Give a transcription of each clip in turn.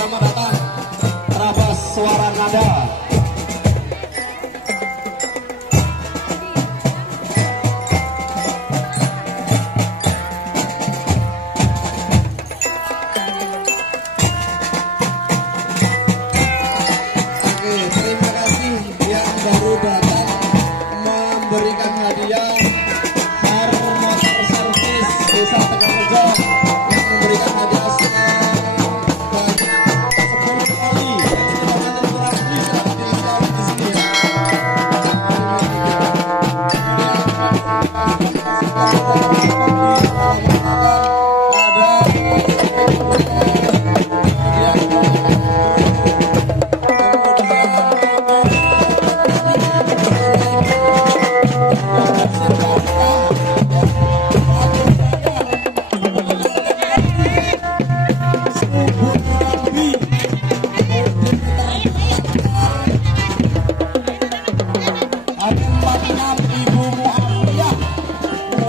selamat datang Trabas Suara Nada. Oke, terima kasih yang baru datang memberikan hadiah Motor Servis Desa Tegalrejo yang memberikan hadiah sebanyak 10 kali. Silahkan kurang lebih silahkan diisi di sini ya.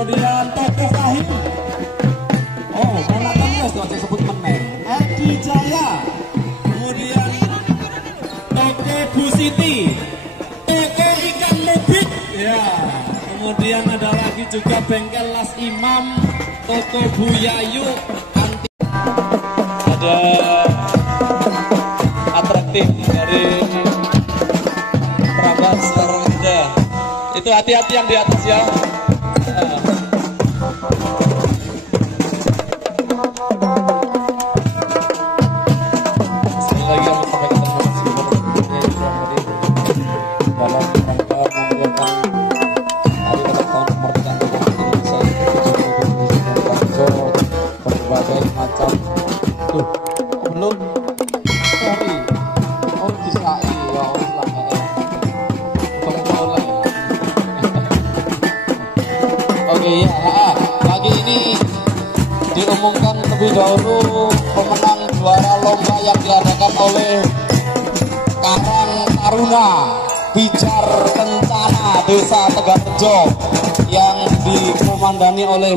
Kemudian Toko Kahim, oh Monatan ya sudah sebut meneng, Edi Jaya, kemudian Toko Bu Siti, Toko Ikan Mubik, ya, kemudian ada lagi juga Bengkel Las Imam, Toko Bu Yayu, Ada atraktif dari Trabas Suara Nada. Itu hati-hati yang di atas ya. Sekali lagi kami sampaikan terima kasih kepada semuanya yang dalam rangka memeriahkan hari ulang tahun kemerdekaan Republik Indonesia ke-70 berbagai macam. Tuh, belum. Sorry. Oh, bisa ya, boleh. Oke ya, pagi ini diumumkan lebih dahulu pemenang juara lomba yang diadakan oleh Karang Taruna Bijar Kencana Desa Tegalrejo yang dikomandani oleh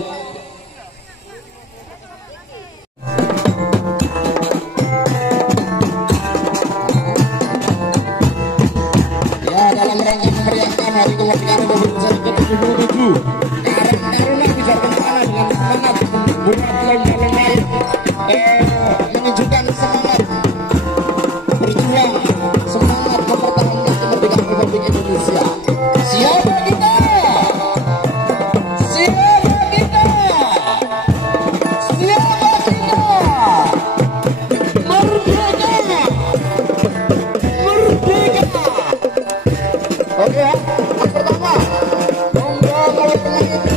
ya dalam rangka memeriahkan hari kemerdekaan Republik Indonesia ke-77. Karang Taruna Bijar Kencana dengan semangat membuat lomba-lomba menunjukkan semangat berjuang, semangat mempertahankan kemerdekaan Republik Indonesia. Siapa kita? Siapa kita? Siapa kita? Merdeka! Merdeka! Oke, yang pertama, monggo kalau teman